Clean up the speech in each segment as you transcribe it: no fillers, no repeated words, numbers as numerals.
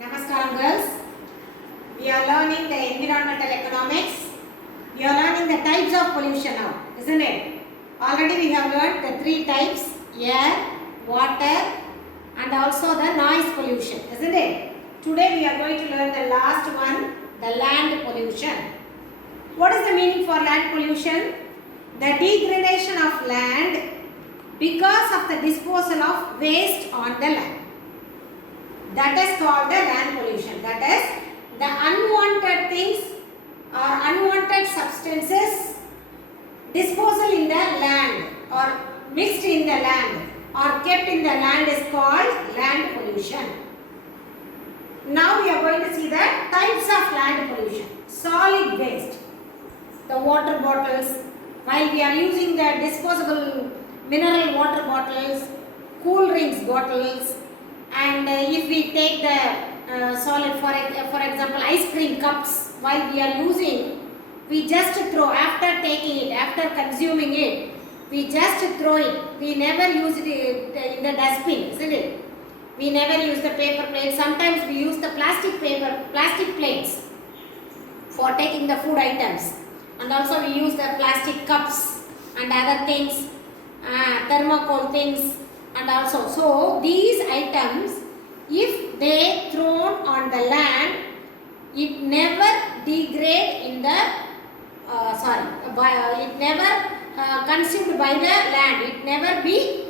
Namaskaram girls. We are learning the environmental economics. We are learning the types of pollution now, isn't it? Already we have learned the three types: air, water and also the noise pollution, isn't it? Today we are going to learn the last one, the land pollution. What is the meaning for land pollution? The degradation of land because of the disposal of waste on the land. That is called the land pollution. That is the unwanted things or unwanted substances disposal in the land or mixed in the land or kept in the land is called land pollution. Now we are going to see the types of land pollution. Solid waste, the water bottles, while we are using the disposable mineral water bottles, cool drinks bottles, and if we take the solid for example ice cream cups, while we are using, we just throw after taking it, after consuming it, we just throw it. We never use it in the dustbin, isn't it? We never use the paper plates. Sometimes we use the plastic plates for taking the food items, and also we use the plastic cups and other things, thermocol things. And also, so these items, if they thrown on the land, it never degrade in the it never consumed by the land. It never be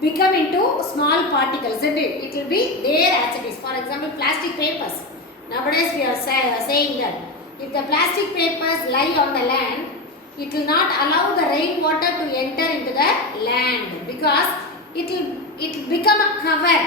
become into small particles, isn't it? It will be there as it is. For example, plastic papers. Nowadays we are saying that if the plastic papers lie on the land, it will not allow the rainwater to enter into the land because it will become a cover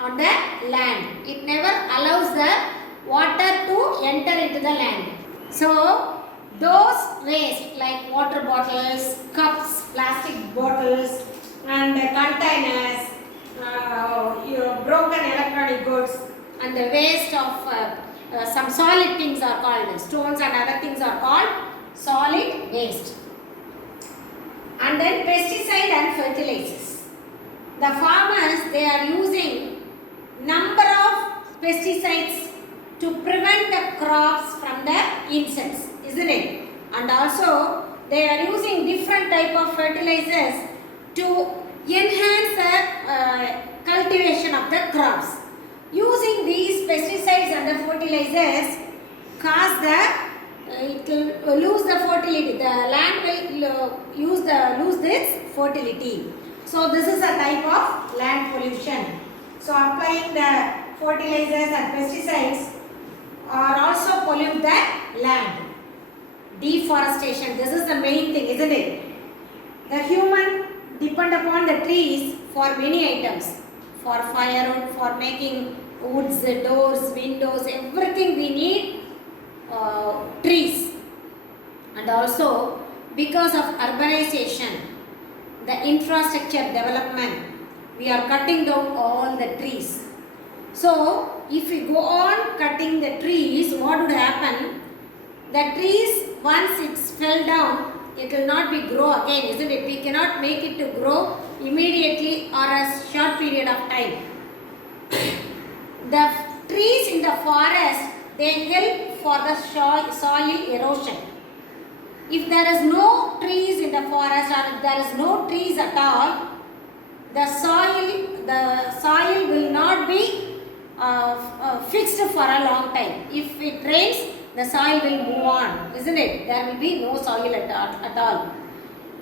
on the land. It never allows the water to enter into the land. So those waste like water bottles, cups, plastic bottles and containers, broken electronic goods and the waste of some solid things are called stones and other things are called solid waste. And then pesticide and fertilizers. The farmers, they are using number of pesticides to prevent the crops from the insects, isn't it? And also they are using different type of fertilizers to enhance the cultivation of the crops. Using these pesticides and the fertilizers cause the it will lose the fertility. The land will lose its fertility. So this is a type of land pollution. So applying the fertilizers and pesticides are also pollute the land. Deforestation. This is the main thing, isn't it? The human depend upon the trees for many items. For firewood, for making woods, doors, windows, everything we need trees. And also because of urbanization, the infrastructure development, we are cutting down all the trees. So if we go on cutting the trees, what would happen? The trees, once it fell down, it will not be grow again, isn't it? We cannot make it to grow immediately or a short period of time. The trees in the forest, they help for the soil erosion. If there is no trees in the forest or if there is no trees at all, the soil will not be fixed for a long time. If it rains, the soil will move on, isn't it? There will be no soil at all.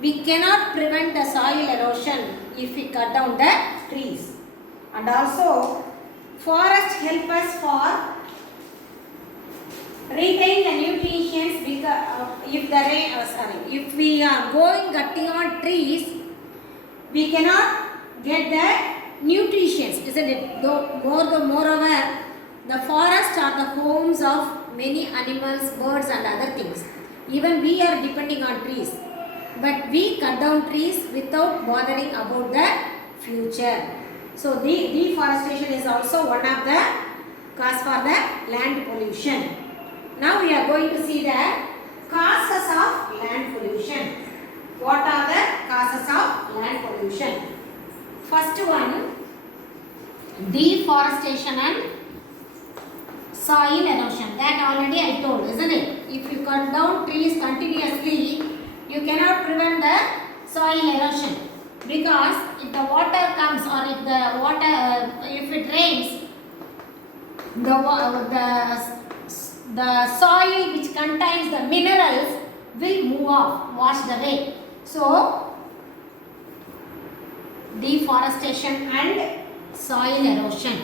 We cannot prevent the soil erosion if we cut down the trees. And also, forests help us for retain the nutrients because if we are cutting on trees, we cannot get the nutrients, isn't it? Moreover, the forests are the homes of many animals, birds and other things. Even we are depending on trees, but we cut down trees without bothering about the future. So deforestation is also one of the cause for the land pollution. Now we are going to see the causes of land pollution. What are the causes of land pollution? First one, deforestation and soil erosion. That already I told, isn't it? If you cut down trees continuously, you cannot prevent the soil erosion, because if the water comes, or if the water if it rains, the soil which contains the minerals will move off, washed away. So deforestation and soil erosion.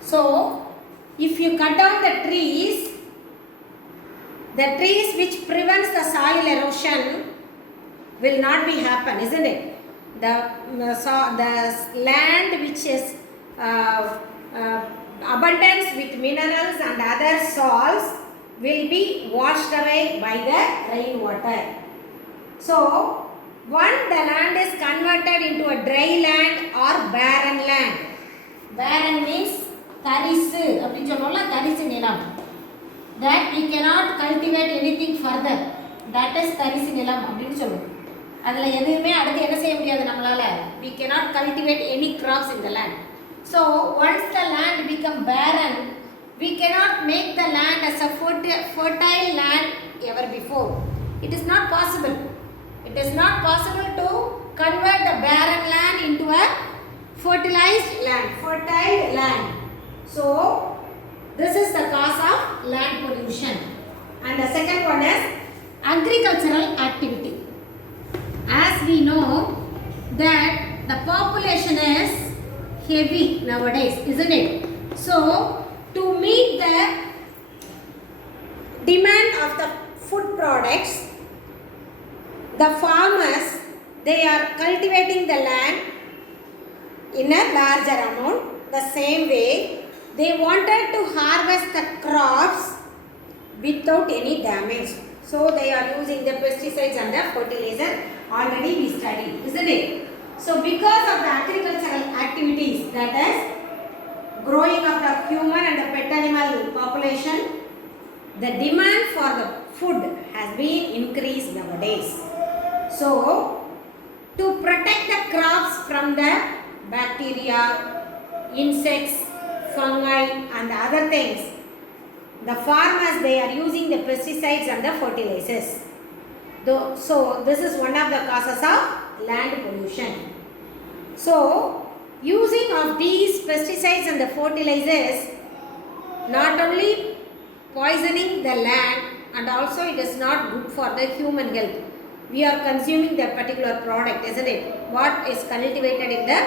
So if you cut down the trees which prevents the soil erosion will not be happen, isn't it? The land which is abundance with minerals and other salts will be washed away by the rainwater. So once the land is converted into a dry land or barren land. Barren means தரிசு அப்படின்னு சொல்றோம்ல, தரிசு நிலம். That we cannot cultivate anything further. That is தரிசு நிலம் அப்படின்னு சொல்றோம். அதுல எதுவுமே அடுத்து என்ன செய்ய முடியாது நம்மளால. We cannot cultivate any crops in the land. So once the land become barren, we cannot make the land as a fertile land ever before. It is not possible. It is not possible to convert the barren land into a fertilized land, fertile land. So this is the cause of land pollution. And the second one is agricultural activity. As we know that the population is heavy nowadays, isn't it? So to meet the demand of the food products, the farmers, they are cultivating the land in a larger amount. The same way, they wanted to harvest the crops without any damage. So they are using the pesticides and the fertilizer. Already we studied, isn't it? So because of the agricultural activities, that is growing of the human and the pet animal population, the demand for the food has been increased nowadays. So to protect the crops from the bacteria, insects, fungi and other things, the farmers, they are using the pesticides and the fertilizers. So this is one of the causes of land pollution. So using of these pesticides and the fertilizers not only poisoning the land, and also it is not good for the human health. We are consuming that particular product, isn't it? What is cultivated in the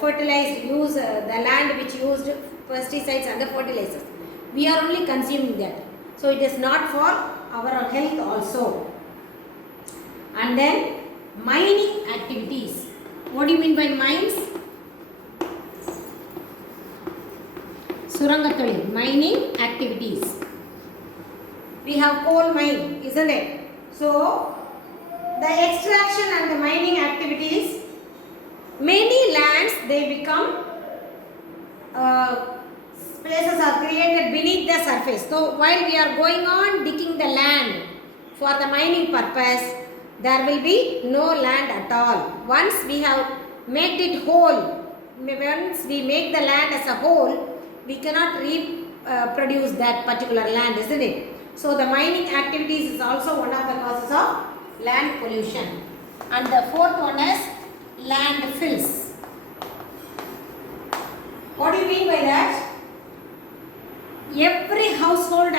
fertilized use, the land which used pesticides and the fertilizers, we are only consuming that. So it is not for our health also. And then mining activities. What do you mean by mines? Surangatholi, mining activities. We have coal mine, isn't it? So the extraction and the mining activities, many lands, they become places are created beneath the surface. So while we are going on digging the land for the mining purpose, there will be no land at all. Once we have made it whole, once we make the land as a whole, we cannot reproduce that particular land, isn't it? So the mining activities is also one of the causes of land pollution. And the fourth one is landfills. What do you mean by that? Every household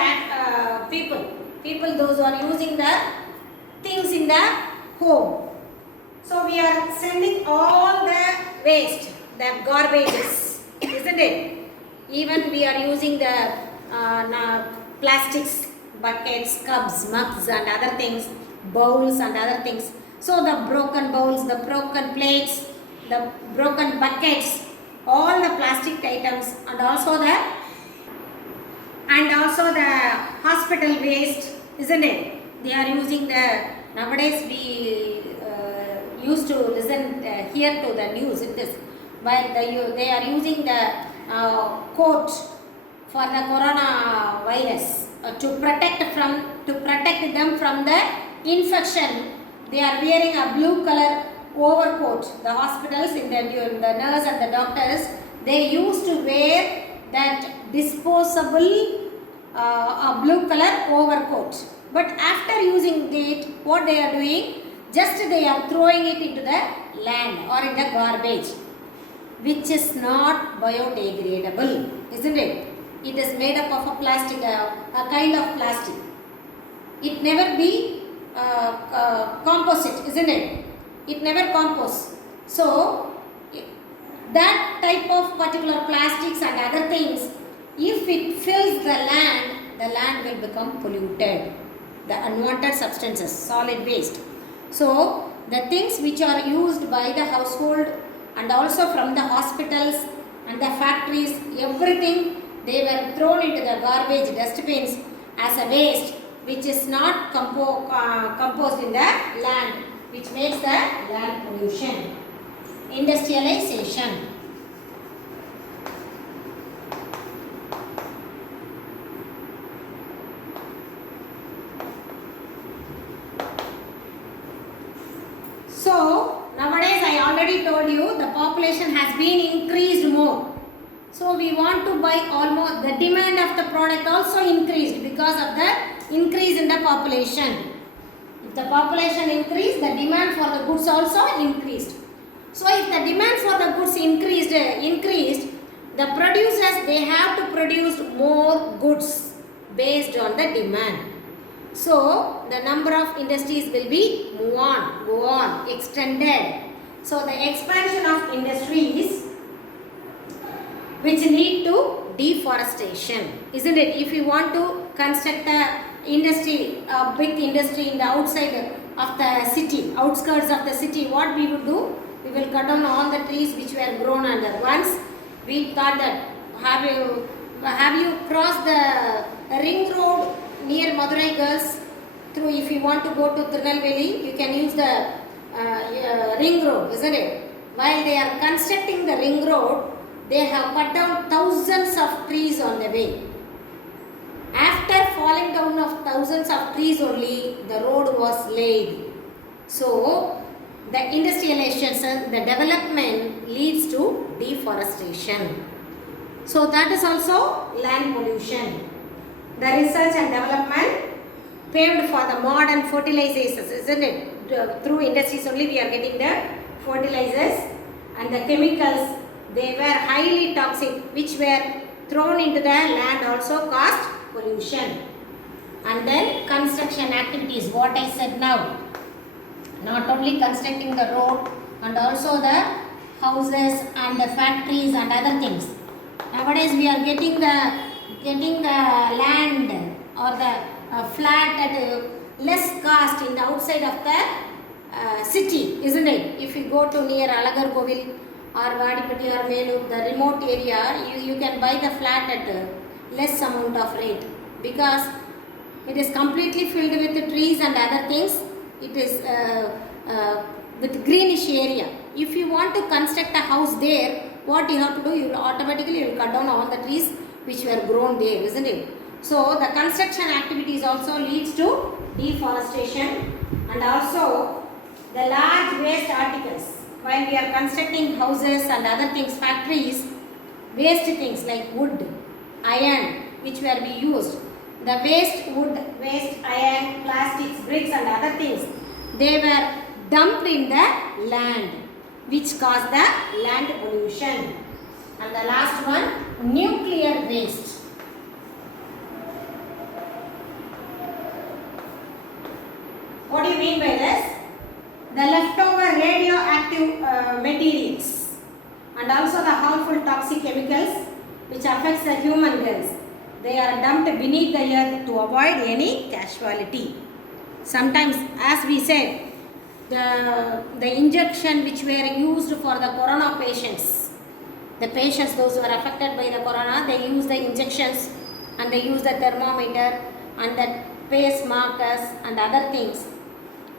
people those who are using the things in the home. So we are sending all the waste, the garbages, isn't it? Even we are using the plastics, buckets, cups, mugs and other things, bowls and other things. So the broken bowls, the broken plates, the broken buckets, all the plastic items, and also the hospital waste, isn't it? They are using the, nowadays we used to listen hear to the news in this, while they are using the coat for the corona virus to protect them from the infection, they are wearing a blue color overcoat. The hospitals, in the nurse and the doctors, they used to wear that disposable blue color overcoat. But after using it, what they are doing? Just they are throwing it into the land or in the garbage, which is not biodegradable, isn't it? It is made up of a plastic, a kind of plastic. It never be composite, isn't it? It never composts. So that type of particular plastics and other things, if it fills the land will become polluted. The unwanted substances, solid waste. So the things which are used by the household and also from the hospitals and the factories, everything they were thrown into the garbage dustbins as a waste, which is not composed in the land, which makes the land pollution. Industrialization. So nowadays I already told you the population has been increased more. So we want to buy almost, the demand of the product also increased because of the increase in the population. If the population increased, the demand for the goods also increased. So if the demand for the goods increased, the producers, they have to produce more goods based on the demand. So the number of industries will be go on, extended. So the expansion of industries which lead to deforestation, isn't it? If you want to construct a industry, a big industry in the outside of the city, outskirts of the city, what we would do? We will cut down all the trees which were grown under. Once we thought that, have you crossed the ring road near Madurai girls? Through, if you want to go to Tirunelveli, you can use the ring road, isn't it? While they are constructing the ring road, they have cut down thousands of trees on the way. After falling down of thousands of trees only, the road was laid. So the industrialization, the development leads to deforestation. So that is also land pollution. The research and development paved for the modern fertilizers, isn't it? Through industries only we are getting the fertilizers and the chemicals. They were highly toxic, which were thrown into the land, also caused pollution. And then construction activities, what I said now. Not only constructing the road and also the houses and the factories and other things. Nowadays we are getting the land or the flat at less cost in the outside of the city, isn't it? If you go to near Alagarkovil or Vadipati or Melur, the remote area, you can buy the flat at less amount of rate because it is completely filled with the trees and other things. It is with greenish area. If you want to construct a house there, what you have to do, you will automatically cut down all the trees which were grown there, isn't it? So the construction activities also leads to deforestation and also the large waste articles. While we are constructing houses and other things, factories, waste things like wood, iron, which were be used. The waste wood, waste iron, plastics, bricks and other things, they were dumped in the land, which caused the land pollution. And the last one, nuclear waste. What do you mean by this? The leftover radioactive materials and also the harmful toxic chemicals which affects the human health. They are dumped beneath the earth to avoid any casualty. Sometimes, as we said, the injection which were used for the corona patients, the patients, those who are affected by the corona, they use the injections and they use the thermometer and the pacemakers and other things.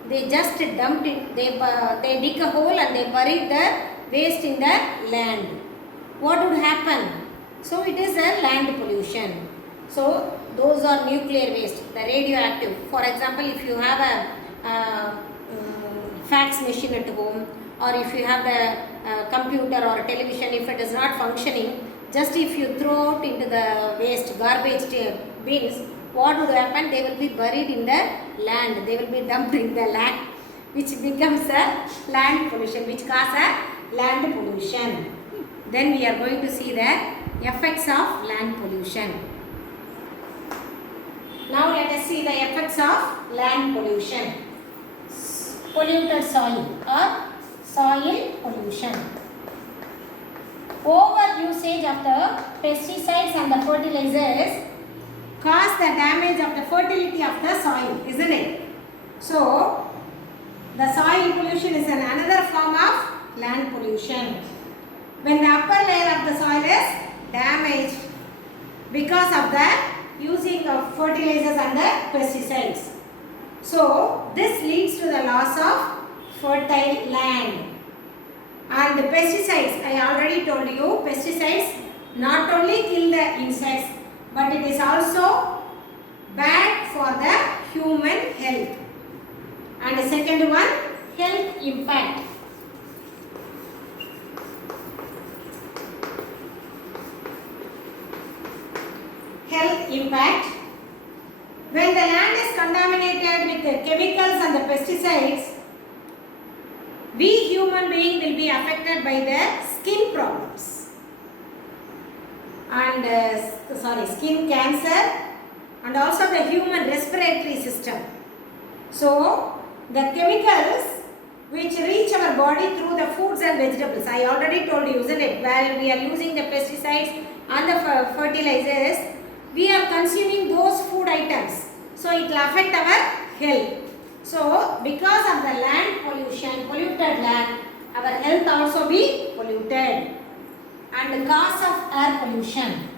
They just dumped it, they dig a hole and they buried the waste in the land. What would happen? So it is a land pollution. So those are nuclear waste, the radioactive. For example, if you have a fax machine at home, or if you have the computer or television, if it is not functioning, just if you throw it into the waste garbage bins, what would happen? They will be buried in the land, they will be dumped in the land, which becomes a land pollution, which causes a land pollution. Then we are going to see the effects of land pollution. Now let us see the effects of land pollution. Polluted soil or soil pollution. Over usage of the pesticides and the fertilizers cause the damage of the fertility of the soil, isn't it? So, the soil pollution is another form of land pollution. When the upper layer of the soil is damaged because of the using of fertilizers and the pesticides. So, this leads to the loss of fertile land. And the pesticides, I already told you, pesticides not only kill the insects, but it is also bad for the human health. And the second one, health impact. Health impact. When the land is contaminated with the chemicals and the pesticides, we human beings will be affected by the skin problems and skin cancer, and also the human respiratory system. So the chemicals which reach our body through the foods and vegetables, I already told you, isn't it? While we are using the pesticides and the fertilizers, we are consuming those food items, so it will affect our health. So because of the land pollution, polluted land, our health also be polluted. And the cause of air pollution.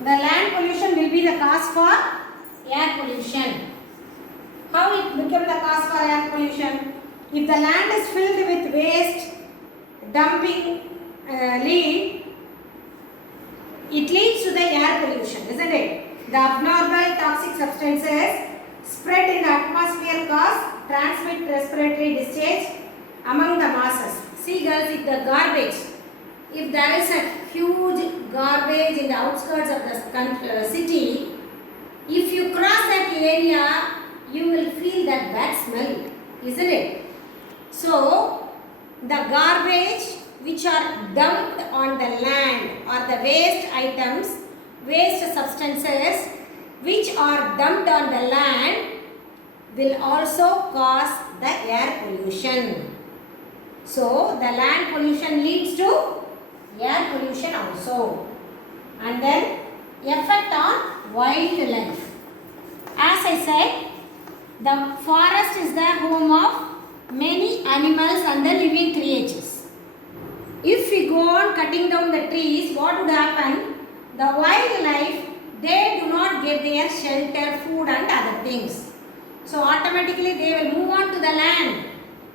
The land pollution will be the cause for air pollution. How it become the cause for air pollution? If the land is filled with waste, dumping lead, it leads to the air pollution, isn't it? The abnormal toxic substances spread in the atmosphere cause transmit respiratory discharge among the masses. See girls, if the garbage, if there is a huge garbage in the outskirts of the city, if you cross that area, you will feel that bad smell, isn't it? So, the garbage which are dumped on the land or the waste items, waste substances which are dumped on the land will also cause the air pollution. So, the land pollution leads to air pollution also. And then effect on wildlife. As I said, the forest is the home of many animals and the living creatures. If we go on cutting down the trees, what would happen? The wildlife, they do not get their shelter, food and other things. So automatically they will move on to the land.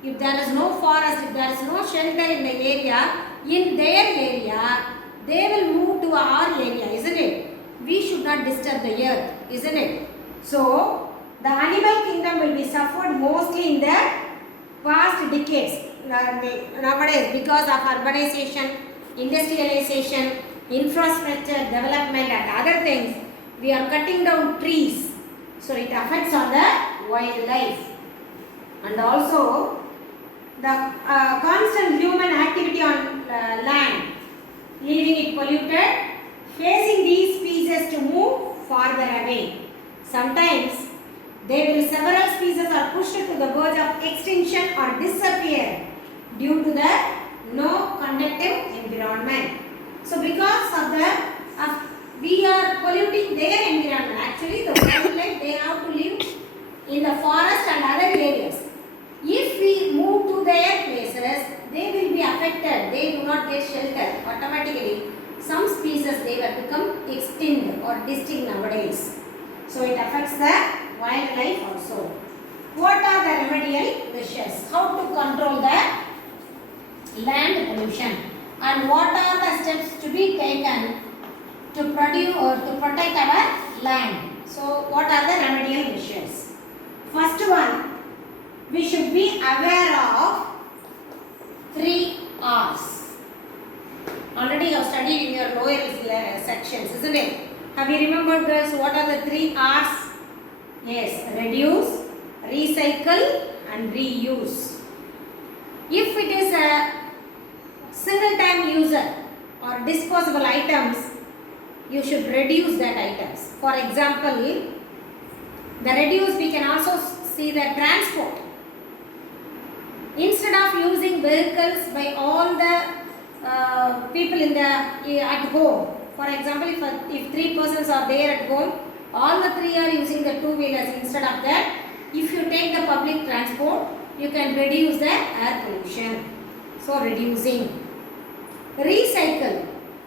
If there is no forest, if there is no shelter in the area, in their area, they will move to our area, isn't it? We should not disturb the earth, isn't it? So the animal kingdom will be suffered mostly in the past decades. Nowadays, because of urbanization, industrialization, infrastructure development and other things, we are cutting down trees. So it affects on the wildlife. And also the constant human activity on land, leaving it polluted, facing these species to move farther away. Sometimes several species are pushed to the verge of extinction or disappear due to the no conducive environment. So because of we are polluting their environment. Actually the wildlife, they have to live in the forest and other areas. If we move to their places, they will be affected. They do not get shelter. Automatically some species, they will become extinct or distinct nowadays. So it affects the wildlife also. What are the remedial measures? How to control the land pollution? and what are the steps to be taken to produce or to protect our land. So what are the remedial measures? First one, we should be aware of 3 R's. Already you have studied in your lower sections, isn't it? Have you remembered, girls, what are the 3 R's? Yes, reduce, recycle and reuse. If it is a single time user or disposable items, you should reduce that items. For example, the reduce we can also see the transport. Instead of using vehicles by all the people in the at home, for example, if 3 persons are there at home, all the 3 are using the 2-wheelers. Instead of that, if you take the public transport, you can reduce the air pollution. So reducing. Recycle.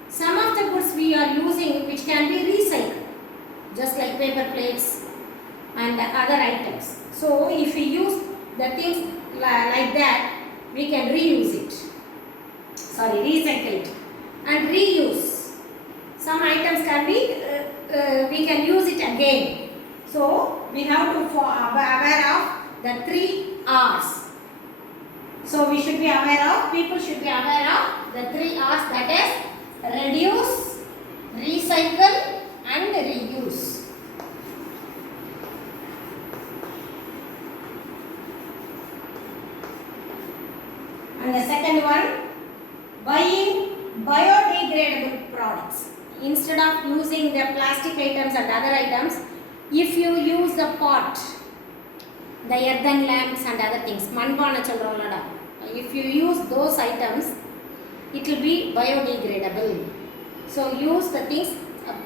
Some of the goods we are using which can be recycled, just like paper plates and other items. So if we use the things like that, we can reuse it. Recycle it and reuse. Some items can be we can use it again. So we have to be aware of the 3 R's. So we should be aware of, people should be aware of the 3 R's, that is reduce, recycle and reuse. And the second one, buying biodegradable products. Instead of using the plastic items and other items, if you use the pot, the earthen lamps and other things, manpana cholrolada, if you use those items, it will be biodegradable. So use the things,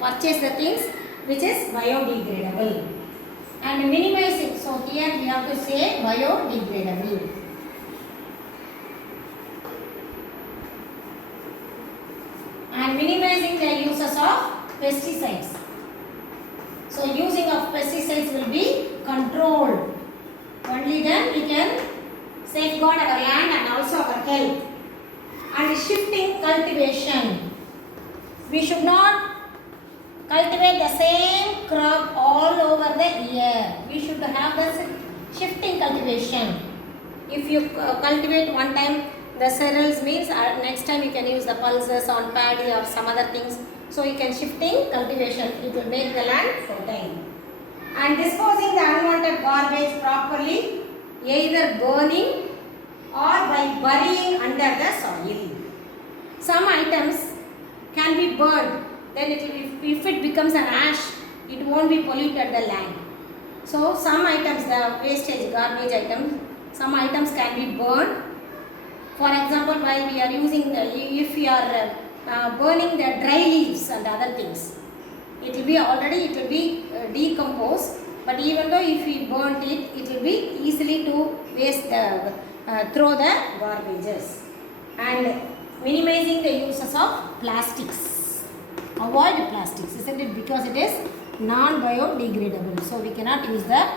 purchase the things which is biodegradable. And minimizing, so here we have to say biodegradable. And minimizing the uses of pesticides. So using of pesticides will be controlled. Only then we can safeguard our land and also our health. And shifting cultivation. We should not cultivate the same crop all over the year. We should have the shifting cultivation. If you cultivate one time the cereals, means next time you can use the pulses on paddy or some other things. So you can shifting cultivation. It will make the land fertile. And disposing the unwanted garbage properly, either burning or by burying under the soil. Some items can be burned, then it will be, if it becomes an ash, it won't be polluted the land. So some items, the wastage garbage items, some items can be burned. For example, while we are using the, if we are burning the dry leaves and other things, it will be already, it will be decomposed. But even though if we burnt it, it will be easily to waste the throw the garbages. And minimizing the uses of plastics. Avoid plastics, isn't it? Because it is non-biodegradable. So we cannot use the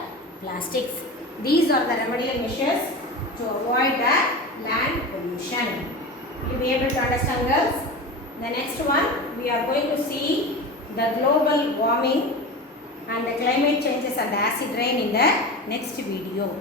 plastics. These are the remedial measures to avoid the land pollution. You will be able to understand, girls. The next one, we are going to see the global warming and the climate changes and the acid rain in the next video.